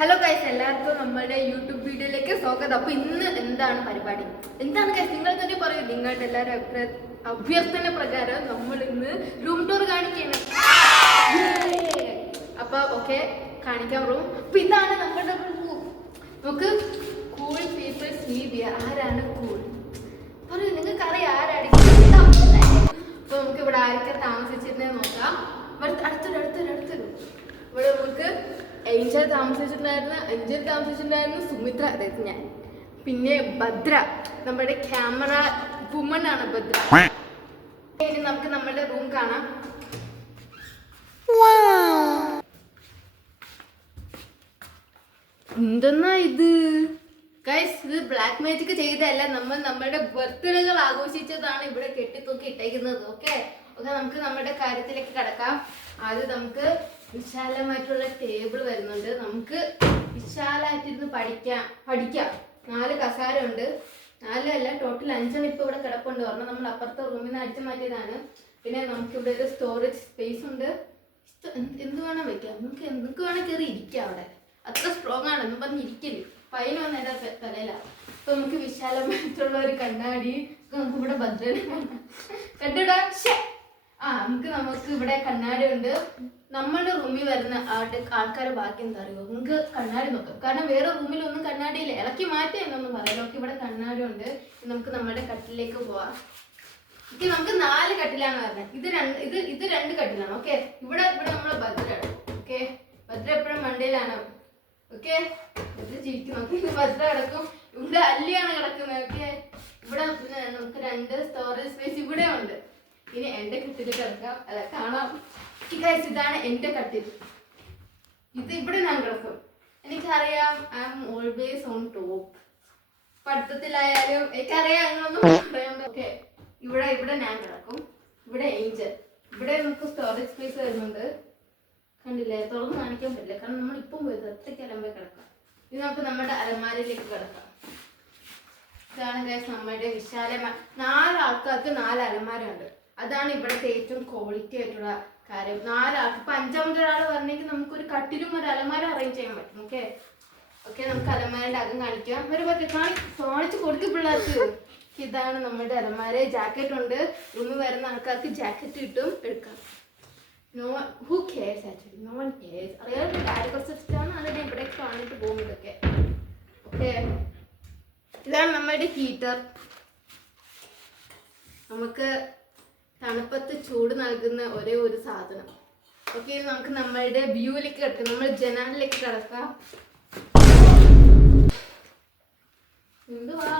Hello guys, എല്ലാവർക്കും നമ്മുടെ YouTube വീഡിയോയിലേക്ക് സ്വാഗതം. അപ്പൊ ഇന്ന് എന്താണ് പരിപാടി? എന്താണ് ഗൈസ്, നിങ്ങൾ തന്നെ പറയൂ. നിങ്ങളുടെ എല്ലാവരും അഭ്യർത്ഥന പ്രകാരം നമ്മൾ ഇന്ന് റൂം ടൂർ കാണിക്കുകയാണ്. അപ്പൊ ഓക്കെ, കാണിക്കാം റൂം. അപ്പൊ ഇതാണ് നമ്മുടെ റൂം. നമുക്ക് കൂൾ പീപ്പിൾസ് ലീവ് ഹിയർ. ആരാണ് കൂൾ? പറയൂ, നിങ്ങൾക്ക് അറിയാം ആരാണ്? അപ്പൊ നമുക്ക് ഇവിടെ ആരൊക്കെ താമസിച്ചിരുന്നേ നോക്കാം. അടുത്തൊരു ഇവിടെ നമുക്ക് ഏഞ്ചൽ താമസിച്ചിട്ടുണ്ടായിരുന്നു, സുമിത്ര, അതായത് ഞാൻ, പിന്നെ ഭദ്ര, നമ്മുടെ ക്യാമറ വുമൺ ആണ് ഭദ്ര. ഇനി നമുക്ക് നമ്മുടെ റൂം കാണാം. എന്തെന്നാ ഇത് ഗൈസ്? ഇത് ബ്ലാക്ക് മാജിക് ചെയ്തതല്ല, നമ്മൾ നമ്മുടെ ബർത്ത്ഡേകൾ ആഘോഷിച്ചതാണ് ഇവിടെ കെട്ടിത്തൂക്കി ഇട്ടേക്കുന്നത്. ഓക്കെ, നമുക്ക് നമ്മുടെ കാര്യത്തിലേക്ക് കടക്കാം. ആദ്യം നമുക്ക് വിശാലമായിട്ടുള്ള ടേബിൾ വരുന്നുണ്ട്. നമുക്ക് വിശാലമായിട്ടിരുന്ന് പഠിക്കാം. 4 കസേര ഉണ്ട്. 4 അല്ല, ടോട്ടൽ 5 ഇപ്പൊ ഇവിടെ കിടപ്പുണ്ട്. പറഞ്ഞാൽ നമ്മൾ അപ്പുറത്തെ റൂമിൽ നിന്ന് അടിച്ചു മാറ്റിയതാണ്. പിന്നെ നമുക്ക് ഇവിടെ ഒരു സ്റ്റോറേജ് സ്പേസ് ഉണ്ട്. എന്ത് വേണം വെക്കാം, നമുക്ക് വേണം കയറി ഇരിക്കാം. അവിടെ അത്ര സ്ട്രോങ് ആണ് എന്ന് പറഞ്ഞിരിക്കല്. പൈന വന്ന് എൻ്റെ തലയിലാണ്. അപ്പൊ നമുക്ക് വിശാലമായിട്ടുള്ള ഒരു കണ്ണാടി നമുക്ക് ഇവിടെ ഭദ്രനെ കണ്ടിടാ. നമുക്ക് ഇവിടെ കണ്ണാടി ഉണ്ട്. നമ്മുടെ റൂമിൽ വരുന്ന ആൾക്കാരെ ബാക്കി എന്താ അറിയോ, നമുക്ക് കണ്ണാടി നോക്കാം. കാരണം വേറെ റൂമിലൊന്നും കണ്ണാടിയില്ല, ഇളക്കി മാറ്റി എന്നൊന്നും പറയാം. ഓക്കെ, ഇവിടെ കണ്ണാടി ഉണ്ട്. നമുക്ക് നമ്മുടെ കട്ടിലേക്ക് പോവാം. നമുക്ക് 4 കട്ടിലാണ് വരുന്നത്. ഇത് 2 കട്ടിലാണ്. ഓക്കെ, ഇവിടെ നമ്മളെ ഭദ്രയാണ്. ഓക്കെ, ഭദ്ര എപ്പോഴും മണ്ടയിലാണ്. ഓക്കെ, ഭദ്ര ജീവിക്കും. ഭദ്ര കിടക്കും. ഇവിടെ അല്ലിയാണ് കിടക്കുന്നത്. ഓക്കെ, ഇവിടെ നമുക്ക് 2 സ്റ്റോറേജ് സ്പേസ് ഇവിടെ ഉണ്ട്. ഇനി എന്റെ കട്ടിൽ കിടക്കാം. അല്ല, കാണാം. ഇതാണ് എന്റെ കട്ടിൽ. ഇത് ഇവിടെ ഞാൻ കിടക്കും. എനിക്കറിയാം, I am always on top. പഠിത്തത്തിലായാലും എനിക്കറിയാം അങ്ങനൊന്നും പറയാൻ. ഓക്കെ, ഇവിടെ ഞാൻ കിടക്കും. ഇവിടെ ഏഞ്ചൽ. ഇവിടെ നമുക്ക് സ്റ്റോറേജ് സ്പേസ് വരുന്നുണ്ട്. കണ്ടില്ലേ, തുറന്ന് കാണിക്കാൻ പറ്റില്ല കാരണം നമ്മൾ ഇപ്പം പോയത് ഒറ്റയ്ക്ക് അലമ്പേ കിടക്കാം. ഇത് നമുക്ക് നമ്മുടെ അലമാരയിലേക്ക് കിടക്കാം. ഇതാണ് ഗൈസ് നമ്മുടെ വിശാലമായ 4 ആൾക്കാർക്ക് 4 അലമാരയുണ്ട്. അതാണ് ഇവിടുത്തെ ഏറ്റവും ക്വാളിറ്റി ആയിട്ടുള്ള കാര്യം. 4 ആൾക്ക്. ഇപ്പൊ 5ാമത്തെ ഒരാൾ പറഞ്ഞെങ്കിൽ നമുക്കൊരു കട്ടിലും ഒരു അലമാര അറേഞ്ച് ചെയ്യാൻ പറ്റും. ഓക്കെ, നമുക്ക് അലമാരയുടെ അകം കാണിക്കാം. കാണിച്ച് കൊടുക്കും പിള്ളേർക്ക്. ഇതാണ് നമ്മുടെ അലമാര. ജാക്കറ്റ് ഉണ്ട്. റൂമിൽ വരുന്ന ആൾക്കാർക്ക് ജാക്കറ്റ് കിട്ടും, എടുക്കാം. Who cares actually, no one cares. അറിയാതെ കാര്യം കുറച്ച് ഇഷ്ടമാണ്. അതിനെ ഇവിടെ കാണിട്ട് പോകുന്നതൊക്കെ. ഓക്കെ, ഇതാണ് നമ്മുടെ ഹീറ്റർ. നമുക്ക് തണുപ്പത്ത് ചൂട് നൽകുന്ന ഒരേ ഒരു സാധനം. ഓക്കെ, നമുക്ക് നമ്മളുടെ വ്യൂവിലേക്ക് കിടക്കാം. നമ്മൾ ജനാലിലേക്ക് കിടക്കാം. എന്തുവാ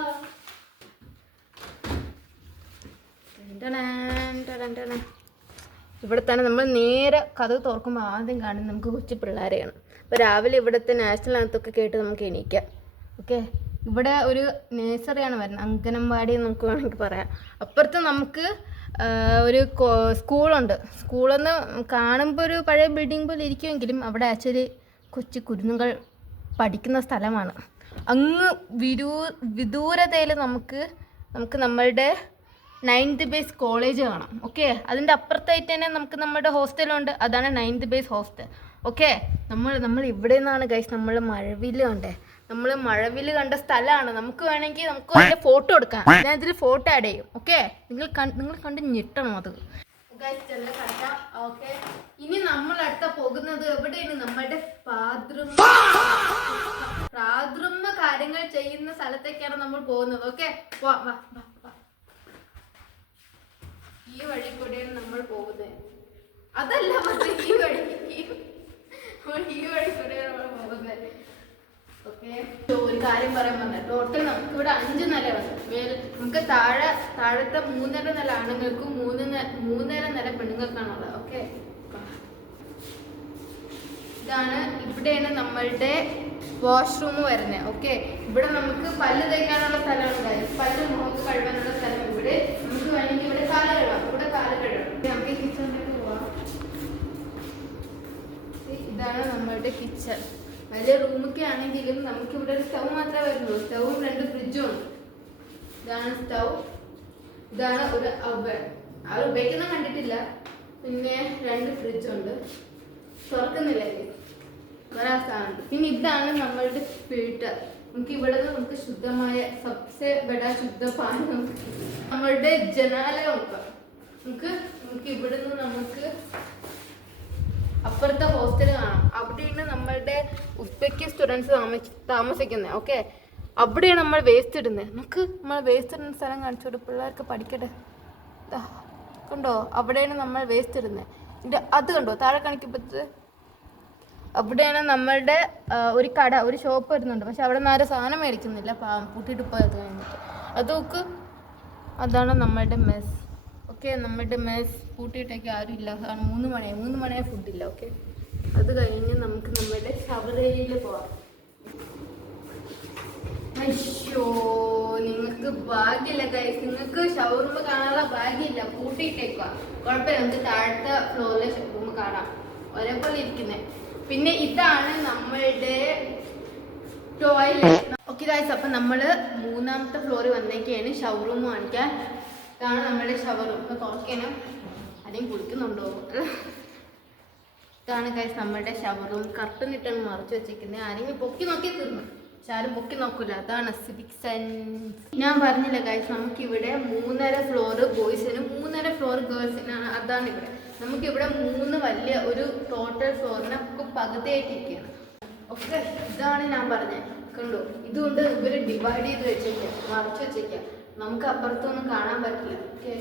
ഇവിടെ തന്നെ നമ്മൾ നേരെ കഥ തുറക്കുമ്പോൾ ആദ്യം കാണുന്നത് നമുക്ക് കൊച്ചു പിള്ളേരെയാണ്. അപ്പോൾ രാവിലെ ഇവിടുത്തെ നാഷണൽ അകത്തൊക്കെ കേട്ട് നമുക്ക് എണീക്കാം. ഓക്കെ, ഇവിടെ ഒരു നേഴ്സറിയാണ് വരുന്നത്, അംഗനവാടി നമുക്ക് വേണമെങ്കിൽ പറയാം. അപ്പുറത്ത് നമുക്ക് ഒരു സ്കൂളുണ്ട്. സ്കൂളെന്ന് കാണുമ്പോൾ ഒരു പഴയ ബിൽഡിംഗ് പോലെ ഇരിക്കുമെങ്കിലും അവിടെ ആക്ച്വലി കൊച്ചു കുരുന്നുകൾ പഠിക്കുന്ന സ്ഥലമാണ്. അങ്ങ് വിദൂരതയിൽ നമുക്ക് നമ്മളുടെ 9th ബേസ് കോളേജ് കാണാം. ഓക്കെ, അതിൻ്റെ അപ്പുറത്തായിട്ട് തന്നെ നമുക്ക് നമ്മുടെ ഹോസ്റ്റലുണ്ട്. അതാണ് 9th ബേസ് ഹോസ്റ്റൽ. ഓക്കെ, നമ്മൾ ഇവിടെ നിന്നാണ് ഗൈസ് നമ്മൾ മഴവില് കണ്ടേ. നമ്മൾ മഴവില് കണ്ട സ്ഥലമാണ്. നമുക്ക് വേണമെങ്കിൽ നമുക്ക് അതിൻ്റെ ഫോട്ടോ എടുക്കാം. ഞാൻ ഇതിൽ ഫോട്ടോ ആഡ് ചെയ്യും. ഓക്കെ, നിങ്ങൾ കണ്ട് ഞെട്ടണം അത്. ഓക്കെ, ഇനി നമ്മൾ അടുത്ത പോകുന്നത് എവിടെയാണ്? നമ്മുടെ ബാത്റൂം കാര്യങ്ങൾ ചെയ്യുന്ന സ്ഥലത്തേക്കാണ് നമ്മൾ പോകുന്നത്. ഓക്കെ, ഈ വഴി കൂടെയാണ് നമ്മൾ പോകുന്നത്. അതല്ല, ഈ വഴി കൂടെയാണ് നമ്മൾ പോകുന്നത്. ഓക്കെ, ഒരു കാര്യം പറയാൻ പറഞ്ഞ ടോട്ടൽ നമുക്ക് ഇവിടെ 5 നിലയാണ്. നമുക്ക് താഴത്തെ 3.5 നില ആണുങ്ങൾക്കും 3.5 നില പെണ്ണുങ്ങൾക്കാണുള്ളത്. ഓക്കെ, ഇവിടെയാണ് നമ്മളുടെ വാഷ്റൂം വരുന്നത്. ഓക്കെ, ഇവിടെ നമുക്ക് പല്ല് തേക്കാനുള്ള സ്ഥലമാണ്. പല്ല് മുഖത്ത് കഴുകാനുള്ള സ്ഥലം ഇവിടെ. നമുക്ക് വേണമെങ്കിൽ ഇവിടെ കാല് കഴുകാം. നമുക്ക് കിച്ചണിലേക്ക് പോവാം. ഇതാണ് നമ്മളുടെ കിച്ചൺ. വലിയ റൂമൊക്കെ ആണെങ്കിലും നമുക്ക് ഇവിടെ ഒരു സ്റ്റൗ മാത്രമേ വരുന്നുള്ളൂ. സ്റ്റൗവും 2 ഫ്രിഡ്ജും ഉണ്ട്. ഇതാണ് സ്റ്റൗ. ഇതാണ് ഒരു അവൻ. അവർ ഉപയോഗിക്കുന്ന കണ്ടിട്ടില്ല. പിന്നെ 2 ഫ്രിഡ്ജുണ്ട്. തുറക്കുന്നില്ല. കുറെ സാധനമുണ്ട്. പിന്നെ ഇതാണ് നമ്മളുടെ ഫിൽറ്റർ. നമുക്ക് ഇവിടെ നിന്ന് നമുക്ക് ശുദ്ധമായ സബ്സെ ബഡ ശുദ്ധ പാനി നമ്മളുടെ ജനാല നോക്കാം. നമുക്ക് ഇവിടെ നിന്ന് നമുക്ക് അപ്പുറത്തെ ഹോസ്റ്റൽ കാണാം. അവിടെയാണ് നമ്മളുടെ ഉസ്ബെക്ക് സ്റ്റുഡൻസ് താമസിക്കുന്നത്. ഓക്കെ, അവിടെയാണ് നമ്മൾ വേസ്റ്റ് ഇടുന്നത്. നമുക്ക് നമ്മൾ വേസ്റ്റ് ഇടുന്ന സ്ഥലം കാണിച്ചോട്ട് പിള്ളേർക്ക് പഠിക്കട്ടെ. കണ്ടോ, അവിടെയാണ് നമ്മൾ വേസ്റ്റ് ഇടുന്നത്. അത് കണ്ടോ താഴെ കാണിക്കപ്പറ്റത്, അവിടെയാണ് നമ്മളുടെ ഒരു കട, ഒരു ഷോപ്പ് വരുന്നുണ്ട്. പക്ഷെ അവിടെ നിന്ന് ആരും സാധനം മേടിക്കുന്നില്ല, പൂട്ടിയിട്ട് പോയത് കഴിഞ്ഞിട്ട്. അത് നോക്ക്, അതാണ് നമ്മളുടെ മെസ്. ഓക്കെ, നമ്മളുടെ മെസ് പൂട്ടിയിട്ടേക്ക് ആരും ഇല്ല. 3 മണിയായി ഫുഡില്ല. ഓക്കെ, അത് കഴിഞ്ഞ് നമുക്ക് നമ്മുടെ ഷവറയിൽ പോവാം. അയ്യോ, നിങ്ങൾക്ക് ഭാഗ്യമില്ല ഗൈസ്, നിങ്ങൾക്ക് ഷവർമ കാണാനുള്ള ഭാഗ്യമില്ല, പൂട്ടിയിട്ടേക്കുക. കുഴപ്പമില്ല, നമുക്ക് താഴത്തെ ഫ്ലോറിലെ ഷവർമ കാണാം, ഒരേപോലെ ഇരിക്കുന്നത്. പിന്നെ ഇതാണ് നമ്മളുടെ ടോയ്ലറ്റ്. ഓക്കെ ഗൈസ്, അപ്പം നമ്മൾ 3ാമത്തെ ഫ്ലോറിൽ വന്നേക്കാണ് ഷവർമ കാണിക്കാൻ. ഇതാണ് നമ്മുടെ ഷവർമ. ഇപ്പം തുറക്കണം, ആരെയും കുടിക്കുന്നുണ്ടോ? ഇതാണ് ഗൈസ് നമ്മുടെ ഷവർമ. കർട്ടൻ ഇട്ടാണ് മറച്ചു വെച്ചിരിക്കുന്നത്. ആരെങ്കിലും പൊക്കി നോക്കി തീർന്നു, പക്ഷെ ആരും പൊക്കി നോക്കൂല. അതാണ് സിവിക് സെൻസ്. ഞാൻ പറഞ്ഞില്ല ഗൈസ്, നമുക്കിവിടെ 3.5 ഫ്ലോർ ബോയ്സിനും 3.5 ഫ്ലോർ ഗേൾസിനാണ്. അതാണ് ഇവിടെ നമുക്കിവിടെ 3 വലിയ ഒരു ടോട്ടൽ ഫ്ലോറിനെ പകുതിയായിട്ടിരിക്കുകയാണ്. ഓക്കെ, ഇതാണ് ഞാൻ പറഞ്ഞത്. കണ്ടോ, ഇതുകൊണ്ട് ഇവർ ഡിവൈഡ് ചെയ്ത് വെച്ചേക്കാം, മറച്ചു വെച്ചേക്കാം. നമുക്ക് അപ്പുറത്തൊന്നും കാണാൻ പറ്റില്ല. ഓക്കെ,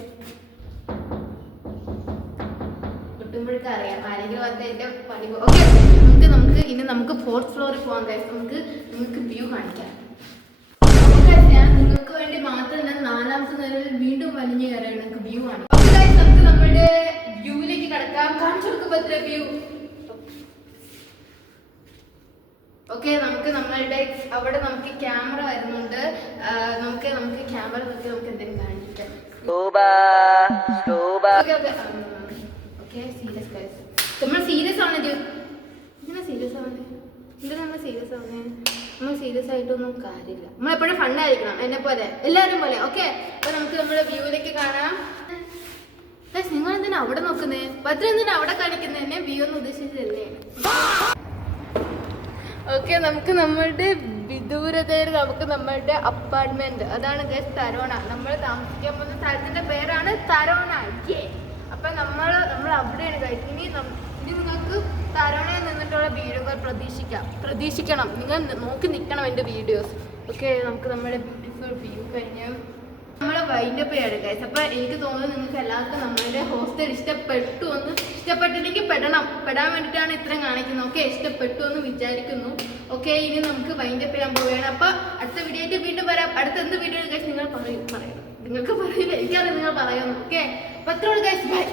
കിട്ടുമ്പോഴേക്കും അറിയാം ആരെങ്കിലും വന്ന് എൻ്റെ പണി. ഓക്കെ, നമുക്ക് 4th ഫ്ലോറിൽ പോകാൻ കഴിയും. നിങ്ങൾക്ക് വ്യൂ കാണിക്കാം. ഞാൻ നിങ്ങൾക്ക് വേണ്ടി മാത്രമല്ല 4ാമത്തെ നിലയിൽ വീണ്ടും വലിഞ്ഞു കയറിയാണ് നിങ്ങൾക്ക് വ്യൂ ആണ്. നമുക്ക് നമ്മുടെ വ്യൂവിലേക്ക് കടക്കാം. കാണിച്ചു കൊടുക്കുമ്പോൾ എത്ര വ്യൂ. ഓക്കെ, നമുക്ക് നമ്മളുടെ അവിടെ നമുക്ക് ക്യാമറ വരുന്നുണ്ട്. നമുക്ക് ക്യാമറ നോക്കി നമുക്ക് എന്തെങ്കിലും കാണിക്കാം. ഓക്കെ, സീരിയസ് ഗൈസ്, നമ്മൾ സീരിയസ് ആണ്. എന്തിനാ സീരിയസ് ആവുന്നത്? നമ്മൾ സീരിയസ് ആയിട്ടൊന്നും കാര്യമില്ല. നമ്മളെപ്പോഴും ഫണ്ണായിരിക്കണം, എന്നെ പോലെ, എല്ലാവരും പോലെ. ഓക്കെ, അപ്പൊ നമുക്ക് നമ്മുടെ വ്യൂവിലേക്ക് കാണാം. നിങ്ങൾ എന്തിനാ അവിടെ നോക്കുന്നേ? ഭദ്ര എന്തിനാ അവിടെ കാണിക്കുന്നത്? എന്നെ വ്യൂ എന്ന് ഉദ്ദേശിച്ചതല്ലേ? ഓക്കെ, നമുക്ക് നമ്മളുടെ വിദൂരതയിൽ നമുക്ക് നമ്മളുടെ അപ്പാർട്ട്മെന്റ്, അതാണ് ഗൈസ് തരോണ. നമ്മൾ താമസിക്കാൻ പോകുന്ന സ്ഥലത്തിന്റെ പേരാണ് തരോണ. അപ്പൊ നമ്മൾ അവിടെയാണ് ഗൈസ്. ഇനി നിങ്ങൾക്ക് തരോണയിൽ നിന്നിട്ടുള്ള വീഡിയോകൾ പ്രതീക്ഷിക്കണം. നിങ്ങൾ നോക്കി നിൽക്കണം എൻ്റെ വീഡിയോസ്. ഓക്കെ, നമുക്ക് നമ്മുടെ ബ്യൂട്ടിഫുൾ വ്യൂ കഴിഞ്ഞ് നമ്മൾ വൈൻഡപ്പ് ചെയ്യാണ് ഗൈസ്. അപ്പോൾ എനിക്ക് തോന്നുന്നു നിങ്ങൾക്ക് എല്ലാവർക്കും നമ്മളുടെ ഹോസ്റ്റൽ ഇഷ്ടപ്പെട്ടില്ലെങ്കിൽ പെടാൻ വേണ്ടിയിട്ടാണ് ഇത്രയും കാണിക്കുന്നത്. ഓക്കെ, ഇഷ്ടപ്പെട്ടു എന്ന് വിചാരിക്കുന്നു. ഓക്കെ, ഇനി നമുക്ക് വൈൻഡപ്പ് ചെയ്യാൻ പോവുകയാണ്. അപ്പോൾ അടുത്ത വീഡിയോ ആയിട്ട് വീണ്ടും വരാം. അടുത്ത എന്ത് വീഡിയോ ഗൈസ് നിങ്ങൾ പറയണം. നിങ്ങൾക്ക് പറയില്ല, എനിക്കറിയാം നിങ്ങൾ പറയുന്നു. ഓക്കെ, അപ്പോൾ അത്രയുള്ളൂ ഗൈസ്, ബൈ.